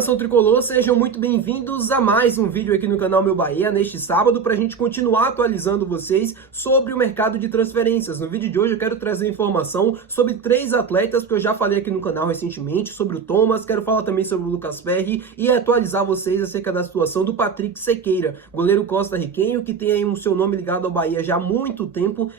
Nação Tricolor, sejam muito bem-vindos a mais um vídeo aqui no canal Meu Bahia, neste sábado, para a gente continuar atualizando vocês sobre o mercado de transferências. No vídeo de hoje eu quero trazer informação sobre 3 atletas que eu já falei aqui no canal recentemente, sobre o Thomas, quero falar também sobre o Lucas Perry e atualizar vocês acerca da situação do Patrick Sequeira, goleiro costarriquenho que tem aí o seu nome ligado ao Bahia já há muito tempo,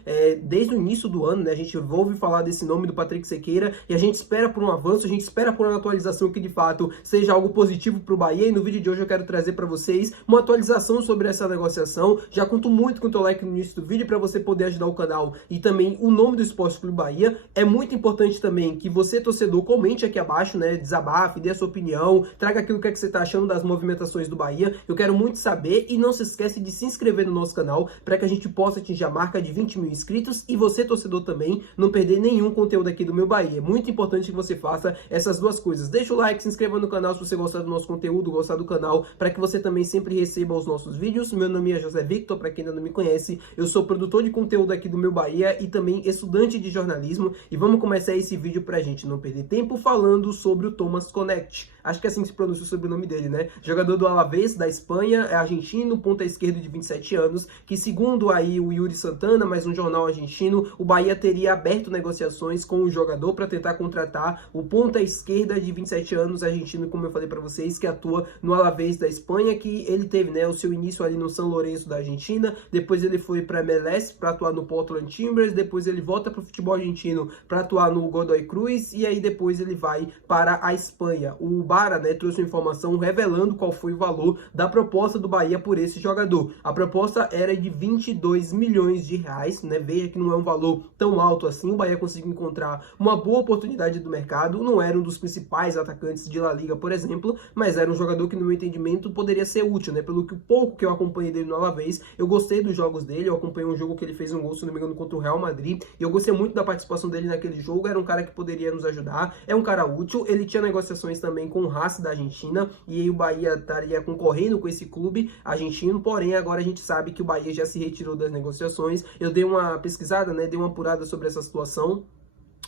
desde o início do ano, né? A gente ouve falar desse nome do Patrick Sequeira e a gente espera por um avanço, a gente espera por uma atualização que de fato seja algo positivo para o Bahia, e no vídeo de hoje eu quero trazer para vocês uma atualização sobre essa negociação. Já conto muito com o teu like no início do vídeo para você poder ajudar o canal e também o nome do Esporte Clube Bahia. É muito importante também que você, torcedor, comente aqui abaixo, né, desabafe, dê a sua opinião, traga aquilo que é que você está achando das movimentações do Bahia. Eu quero muito saber, e não se esquece de se inscrever no nosso canal para que a gente possa atingir a marca de 20 mil inscritos e você, torcedor, também não perder nenhum conteúdo aqui do Meu Bahia. É muito importante que você faça essas duas coisas. Deixa o like, se inscreva no canal se você gostar do nosso conteúdo, gostar do canal, para que você também sempre receba os nossos vídeos. Meu nome é José Victor, para quem ainda não me conhece, eu sou produtor de conteúdo aqui do Meu Bahia e também estudante de jornalismo, e vamos começar esse vídeo pra gente não perder tempo falando sobre o Thomas Konaté. Acho que é assim que se pronuncia o sobrenome dele, né? Jogador do Alavés, da Espanha, é argentino, ponta esquerdo de 27 anos, que segundo aí o Yuri Santana, mais um jornal argentino, o Bahia teria aberto negociações com o jogador para tentar contratar o ponta esquerda de 27 anos, argentino, como eu falei para vocês, que atua no Alavés da Espanha, que ele teve, né, o seu início ali no São Lourenço da Argentina, depois ele foi para MLS para atuar no Portland Timbers, depois ele volta para o futebol argentino para atuar no Godoy Cruz, e aí depois ele vai para a Espanha. O Bara, né, trouxe uma informação revelando qual foi o valor da proposta do Bahia por esse jogador. A proposta era de 22 milhões de reais, né? Veja que não é um valor tão alto assim. O Bahia conseguiu encontrar uma boa oportunidade do mercado, não era um dos principais atacantes de La Liga, por exemplo, mas era um jogador que, no meu entendimento, poderia ser útil, né? Pelo que pouco que eu acompanhei dele no Alavés, eu gostei dos jogos dele, eu acompanhei um jogo que ele fez um gol, se não me engano, contra o Real Madrid, e eu gostei muito da participação dele naquele jogo. Era um cara que poderia nos ajudar, é um cara útil. Ele tinha negociações também com o Racing da Argentina, e aí o Bahia estaria concorrendo com esse clube argentino, porém agora a gente sabe que o Bahia já se retirou das negociações. Eu dei uma pesquisada, né, dei uma apurada sobre essa situação.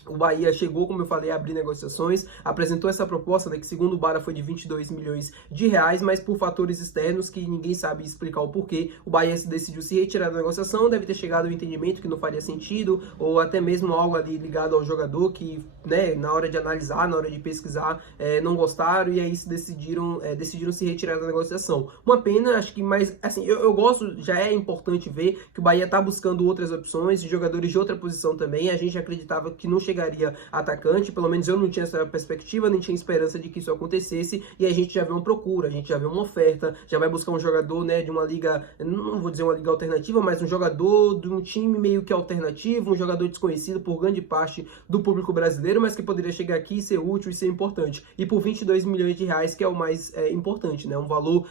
O Bahia chegou, como eu falei, a abrir negociações, apresentou essa proposta, né, que segundo o Bara foi de 22 milhões de reais, mas por fatores externos que ninguém sabe explicar o porquê, o Bahia decidiu se retirar da negociação. Deve ter chegado ao entendimento que não faria sentido, ou até mesmo algo ali ligado ao jogador que, né, na hora de analisar, na hora de pesquisar, não gostaram, e aí decidiram se retirar da negociação. Uma pena, acho que, mas assim, eu gosto, já é importante ver que o Bahia está buscando outras opções, de jogadores de outra posição também. A gente acreditava que não chegaria atacante, pelo menos eu não tinha essa perspectiva, nem tinha esperança de que isso acontecesse, e a gente já vê uma procura, a gente já vê uma oferta, já vai buscar um jogador, né, de uma liga, não vou dizer uma liga alternativa, mas um jogador de um time meio que alternativo, um jogador desconhecido por grande parte do público brasileiro, mas que poderia chegar aqui e ser útil e ser importante, e por 22 milhões de reais, que é o mais importante, né, um valor,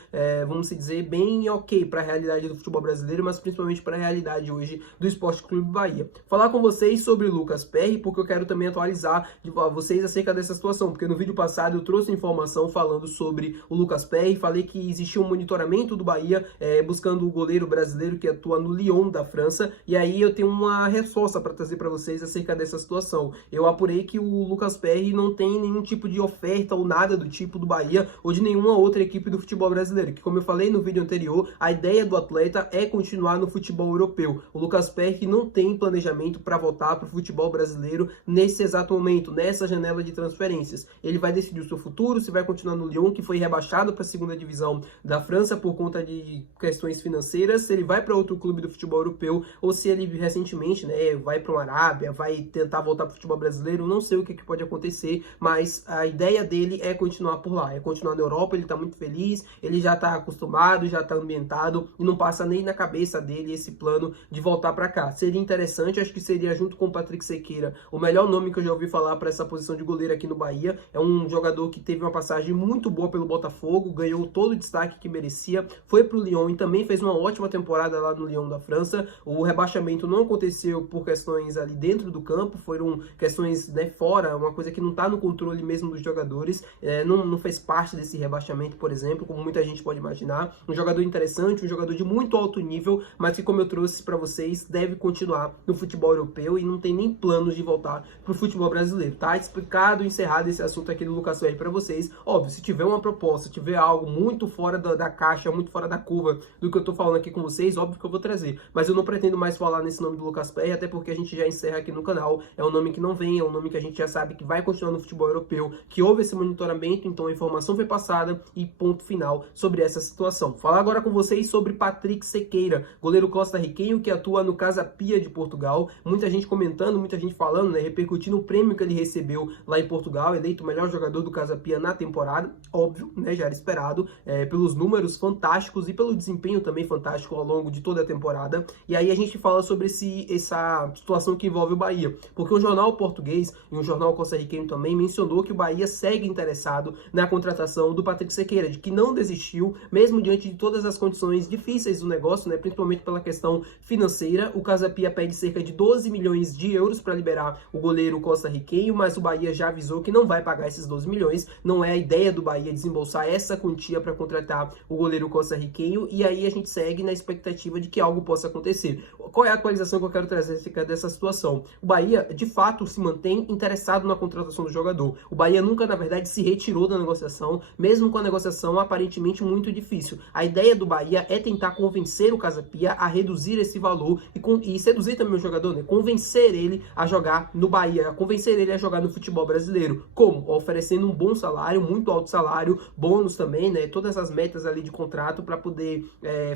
vamos dizer, bem ok para a realidade do futebol brasileiro, mas principalmente para a realidade hoje do Esporte Clube Bahia. Falar com vocês sobre o Lucas Perry, porque eu quero também atualizar vocês acerca dessa situação, porque no vídeo passado eu trouxe informação falando sobre o Lucas Perry, falei que existia um monitoramento do Bahia buscando o goleiro brasileiro que atua no Lyon da França, e aí eu tenho uma resposta para trazer para vocês acerca dessa situação. Eu apurei que o Lucas Perry não tem nenhum tipo de oferta ou nada do tipo do Bahia ou de nenhuma outra equipe do futebol brasileiro, que, como eu falei no vídeo anterior, a ideia do atleta é continuar no futebol europeu. O Lucas Perry não tem planejamento para voltar para o futebol brasileiro nesse exato momento, nessa janela de transferências. Ele vai decidir o seu futuro, se vai continuar no Lyon, que foi rebaixado para a segunda divisão da França por conta de questões financeiras, se ele vai para outro clube do futebol europeu, ou se ele recentemente, né, vai para uma Arábia, vai tentar voltar para o futebol brasileiro. Não sei o que pode acontecer, mas a ideia dele é continuar por lá, é continuar na Europa. Ele está muito feliz, ele já está acostumado, já está ambientado, e não passa nem na cabeça dele esse plano de voltar para cá. Seria interessante, acho que seria, junto com o Patrick Sequeira, o melhor nome que eu já ouvi falar para essa posição de goleiro aqui no Bahia. É um jogador que teve uma passagem muito boa pelo Botafogo, ganhou todo o destaque que merecia, foi para o Lyon e também fez uma ótima temporada lá no Lyon da França. O rebaixamento não aconteceu por questões ali dentro do campo, foram questões, né, fora, uma coisa que não está no controle mesmo dos jogadores, não fez parte desse rebaixamento, por exemplo, como muita gente pode imaginar. Um jogador interessante, um jogador de muito alto nível, mas que, como eu trouxe para vocês, deve continuar no futebol europeu e não tem nem planos de voltar voltar pro futebol brasileiro. Tá explicado, encerrado esse assunto aqui do Lucas Perry para vocês. Óbvio, se tiver uma proposta, se tiver algo muito fora da caixa, muito fora da curva do que eu tô falando aqui com vocês, óbvio que eu vou trazer. Mas eu não pretendo mais falar nesse nome do Lucas Perry, até porque a gente já encerra aqui no canal. É um nome que não vem, é um nome que a gente já sabe que vai continuar no futebol europeu, que houve esse monitoramento, então a informação foi passada e ponto final sobre essa situação. Falar agora com vocês sobre Patrick Sequeira, goleiro costarriquenho que atua no Casa Pia de Portugal. Muita gente comentando, muita gente falando, né, repercutindo o prêmio que ele recebeu lá em Portugal, eleito o melhor jogador do Casa Pia na temporada, óbvio, né, já era esperado, pelos números fantásticos e pelo desempenho também fantástico ao longo de toda a temporada. E aí a gente fala sobre essa situação que envolve o Bahia, porque um jornal português e um jornal costarriquenho também mencionou que o Bahia segue interessado na contratação do Patrick Sequeira, de que não desistiu, mesmo diante de todas as condições difíceis do negócio, né, principalmente pela questão financeira. O Casa Pia pede cerca de 12 milhões de euros para liberar o goleiro costarriquenho, mas o Bahia já avisou que não vai pagar esses 12 milhões, não é a ideia do Bahia desembolsar essa quantia para contratar o goleiro costarriquenho, e aí a gente segue na expectativa de que algo possa acontecer. Qual é a atualização que eu quero trazer dessa situação? O Bahia, de fato, se mantém interessado na contratação do jogador. O Bahia nunca, na verdade, se retirou da negociação, mesmo com a negociação aparentemente muito difícil. A ideia do Bahia é tentar convencer o Casa Pia a reduzir esse valor e seduzir também o jogador, né? Convencer ele a jogar no Bahia, convencer ele a jogar no futebol brasileiro. Como? Oferecendo um bom salário, muito alto salário, bônus também, né? Todas as metas ali de contrato para poder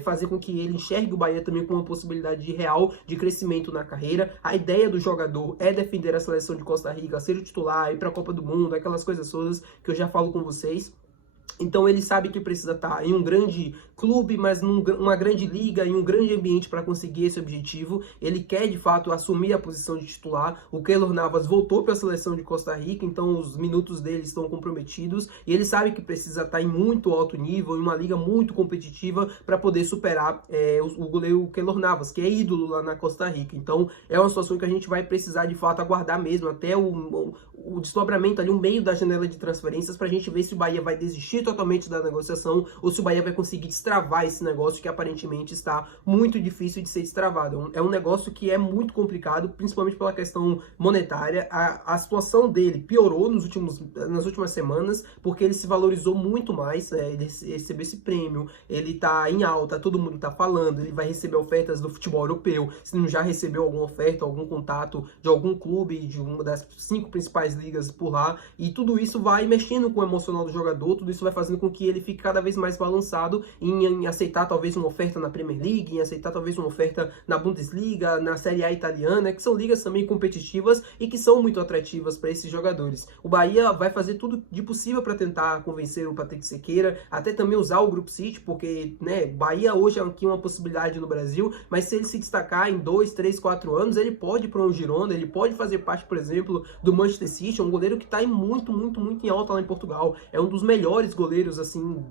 fazer com que ele enxergue o Bahia também com uma possibilidade real de crescimento na carreira. A ideia do jogador é defender a seleção de Costa Rica, ser o titular, ir para a Copa do Mundo, aquelas coisas todas que eu já falo com vocês. Então ele sabe que precisa estar em um grande clube, mas numa grande liga, em um grande ambiente para conseguir esse objetivo. Ele quer, de fato, assumir a posição de titular. O Keylor Navas voltou para a seleção de Costa Rica, então os minutos dele estão comprometidos. E ele sabe que precisa estar em muito alto nível, em uma liga muito competitiva, para poder superar o goleiro Keylor Navas, que é ídolo lá na Costa Rica. Então é uma situação que a gente vai precisar, de fato, aguardar mesmo até o desdobramento ali, o meio da janela de transferências, para a gente ver se o Bahia vai desistir totalmente da negociação ou se o Bahia vai conseguir destravar esse negócio que aparentemente está muito difícil de ser destravado. É um negócio que é muito complicado, principalmente pela questão monetária. A situação dele piorou nas últimas semanas, porque ele se valorizou muito mais, ele recebeu esse prêmio, ele está em alta, todo mundo está falando, ele vai receber ofertas do futebol europeu, se não já recebeu alguma oferta, algum contato de algum clube, de uma das 5 principais ligas por lá, e tudo isso vai mexendo com o emocional do jogador, tudo isso vai fazendo com que ele fique cada vez mais balançado em aceitar talvez uma oferta na Premier League, em aceitar talvez uma oferta na Bundesliga, na Série A italiana, que são ligas também competitivas e que são muito atrativas para esses jogadores. O Bahia vai fazer tudo de possível para tentar convencer o Patrick Sequeira, até também usar o Grupo City, porque, né, Bahia hoje é aqui uma possibilidade no Brasil, mas se ele se destacar em 2, 3, 4 anos, ele pode ir para um Girona, ele pode fazer parte, por exemplo, do Manchester City, um goleiro que está muito em alta lá em Portugal. É um dos melhores goleiros, assim,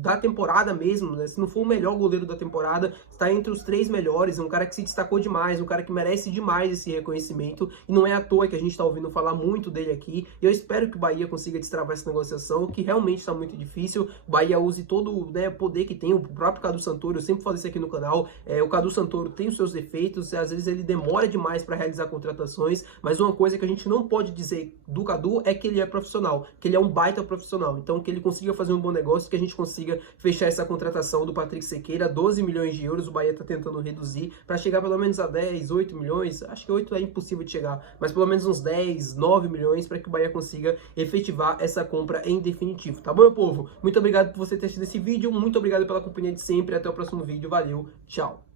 da temporada mesmo, né? Se não for o melhor goleiro da temporada, está entre os 3 melhores. É um cara que se destacou demais, um cara que merece demais esse reconhecimento, e não é à toa que a gente está ouvindo falar muito dele aqui. E eu espero que o Bahia consiga destravar essa negociação, que realmente está muito difícil. O Bahia use todo o poder que tem, o próprio Cadu Santoro, eu sempre falo isso aqui no canal, o Cadu Santoro tem os seus defeitos, às vezes ele demora demais para realizar contratações, mas uma coisa que a gente não pode dizer do Cadu é que ele é profissional, que ele é um baita profissional, então que ele consiga fazer um bom negócio, que a gente consiga fechar essa contratação do Patrick Sequeira, 12 milhões de euros, o Bahia está tentando reduzir para chegar pelo menos a 10, 8 milhões, acho que 8 é impossível de chegar, mas pelo menos uns 10, 9 milhões para que o Bahia consiga efetivar essa compra em definitivo, tá bom, meu povo? Muito obrigado por você ter assistido esse vídeo, muito obrigado pela companhia de sempre, até o próximo vídeo, valeu, tchau!